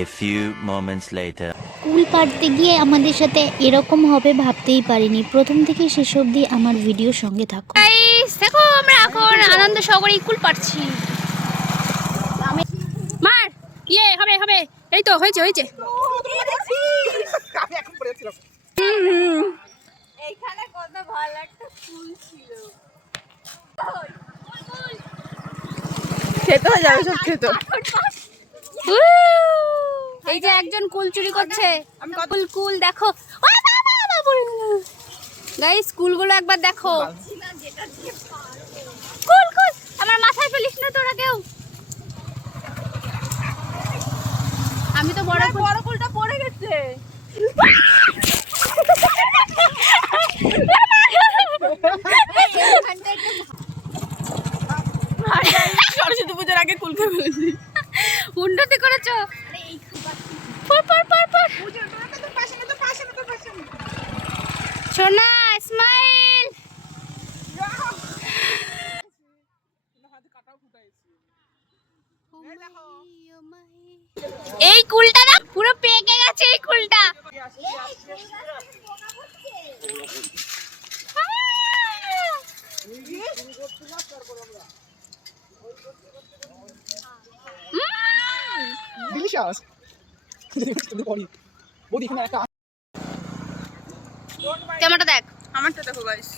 A few moments later. কুল পাড়তে গিয়ে আমাদের সাথে এরকম হবে ভাবতেই পারিনি। প্রথম থেকে শেষ অবধি আমার ভিডিওর সঙ্গে থাকো। গাইস দেখো আমরা এখন আনন্দ সহকারে কুল পাড়ছি। মার হবে হবে, এই তো হয়েছে হয়েছে। এইখানে কত ভালো একটা ফুল ছিল, খেতে হয়ে যাবে সব খেতে। এই যে একজন কুল চুরি করছে, কুল কুল দেখো গাইস, কুলগুলো একবার দেখো। কুল কুল আমার মাথায় ফেলিস না তোরা কেউ। আমি তো বড় কুলটা পড়ে গেছে। সরস্বতী পুজোর আগে কুল খেয়ে ফেলেছি। উন্নতি করেছো। সোনা স্মাইল। এই কুলটা না পুরো পেকে গেছে, এই কুলটা। Delicious. ক্যামেরাটা দেখ। আমারটা দেখো গাইস।